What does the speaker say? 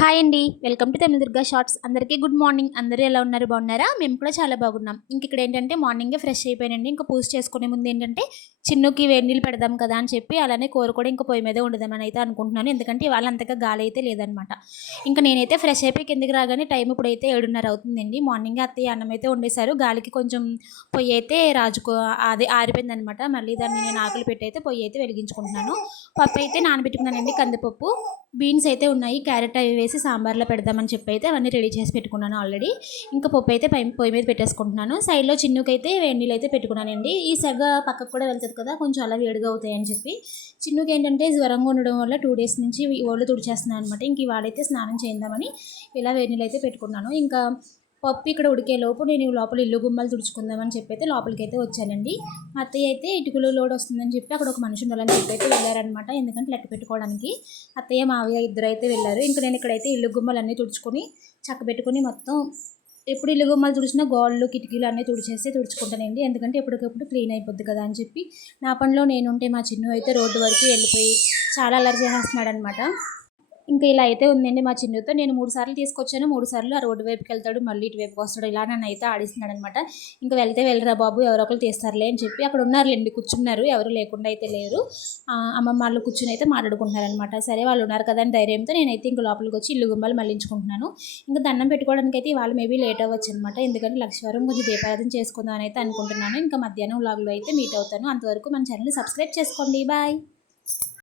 Hi అండి. Welcome to Tamildurga shorts. అందరికీ good morning. అందరూ ఎలా ఉన్నారు? బాగున్నారా? మేము కూడా చాలా బాగున్నాం. ఇంక ఇక్కడ ఏంటంటే మార్నింగే ఫ్రెష్ అయిపోయానండి. ఇంకా పూజ చేసుకునే ముందు ఏంటంటే చిన్నుకి వేడి నీళ్ళు పెడదాం కదా అని చెప్పి అలానే కూర కూడా ఇంకా పొయ్యి మీద ఉండదామని అయితే అనుకుంటున్నాను. ఎందుకంటే ఇవాళ అంతగా గాలి అయితే లేదనమాట. ఇంకా నేనైతే ఫ్రెష్ అయిపోయి కిందకి రాగానే టైం ఇప్పుడైతే ఏడున్నర అవుతుందండి. మార్నింగ్ అత్తయ్య అన్నం అయితే వండేశారు. గాలికి కొంచెం పొయ్యి అయితే రాజుకో అదే ఆరిపోయింది అనమాట మళ్ళీ దాన్ని నేను ఆకులు పెట్టి అయితే పొయ్యి అయితే వెలిగించుకుంటున్నాను. పప్పు అయితే నానబెట్టుకున్నానండి కందిపప్పు. బీన్స్ అయితే ఉన్నాయి. క్యారెట్ అవి వేసి సాంబార్లో పెడదామని చెప్పి అయితే అవన్నీ రెడీ చేసి పెట్టుకున్నాను ఆల్రెడీ. ఇంకా పప్పు అయితే పొయ్యి మీద పెట్టేసుకుంటున్నాను. సైడ్లో చిన్నుకైతే వేడి నీళ్ళు అయితే పెట్టుకున్నానండి. ఈ సెగ పక్కకు కూడా వెళ్తుంది కదా కొంచెం అలా వేడిగా అవుతాయని చెప్పి. చిన్నుకి ఏంటంటే జ్వరంగా ఉండడం వల్ల టూ డేస్ నుంచి ఒళ్ళు తుడిచేస్తున్నాను అనమాట ఇంక ఇవాళైతే స్నానం చేద్దామని ఇలా వేడి నీళ్ళు అయితే పెట్టుకున్నాను. ఇంకా పప్పు ఇక్కడ ఉడికే లోపు నేను లోపల ఇల్లు గుమ్మలు తుడుచుకుందామని చెప్పి అయితే లోపలికి అయితే వచ్చానండి. మా అత్తయ్య అయితే ఇటుకలు లోడ్ వస్తుందని చెప్పి అక్కడ ఒక మనిషి ఉండాలని చెప్పి అయితే వెళ్ళారనమాట ఎందుకంటే లెక్క పెట్టుకోవడానికి. అత్తయ్య మావయ్య ఇద్దరు అయితే వెళ్ళారు. ఇంకా నేను ఇక్కడైతే ఇల్లు గుమ్మలు అన్నీ తుడుచుకొని చక్క పెట్టుకొని మొత్తం ఎప్పుడు ఇల్లు గుమ్మలు తుడిచినా గోళ్ళు కిటికీలు అన్నీ తుడిచేసి తుడుచుకుంటానండి. ఎందుకంటే ఎప్పటికప్పుడు క్లీన్ అయిపోద్ది కదా అని చెప్పి. నా పనిలో నేనుంటే మా చిన్ను అయితే రోడ్డు వరకు వెళ్ళిపోయి చాలా అలర్జీ చేస్తున్నాడు అనమాట ఇంకా ఇలా అయితే ఉందండి మా చిన్నతో. నేను మూడు సార్లు తీసుకొచ్చాను. మూడు సార్లు ఆ రోడ్డు వైపుకి వెళ్తాడు. మళ్ళీ ఇటువైపుకి వస్తాడు. ఇలా నన్ను అయితే ఆడిస్తున్నాడు అనమాట ఇంకా వెళ్తే వెళ్ళరా బాబు ఎవరో ఒకరు తీస్తారులే అని చెప్పి అక్కడ ఉన్నారులేండి కూర్చున్నారు. ఎవరు లేకుండా అయితే లేరు. అమ్మమ్మ వాళ్ళు కూర్చుని అయితే మాట్లాడుకుంటున్నారనమాట. సరే వాళ్ళు ఉన్నారు కదా అని ధైర్యంతో నేనైతే ఇంకా లోపలికి వచ్చి ఇల్లు గుమ్మలు మళ్ళించుకుంటున్నాను ఇంకా దండం పెట్టుకోవడానికి అయితే వాళ్ళు మేబీ లేట్ అవ్వచ్చు అనమాట ఎందుకంటే లక్ష్మీవారం కొంచెం దీపారాధన చేసుకుందాం అని అయితే అనుకుంటున్నాను. ఇంకా మధ్యాహ్నం వ్లాగ్లో అయితే మీట్ అవుతాను. అంతవరకు మన ఛానల్ని సబ్స్క్రైబ్ చేసుకోండి. బాయ్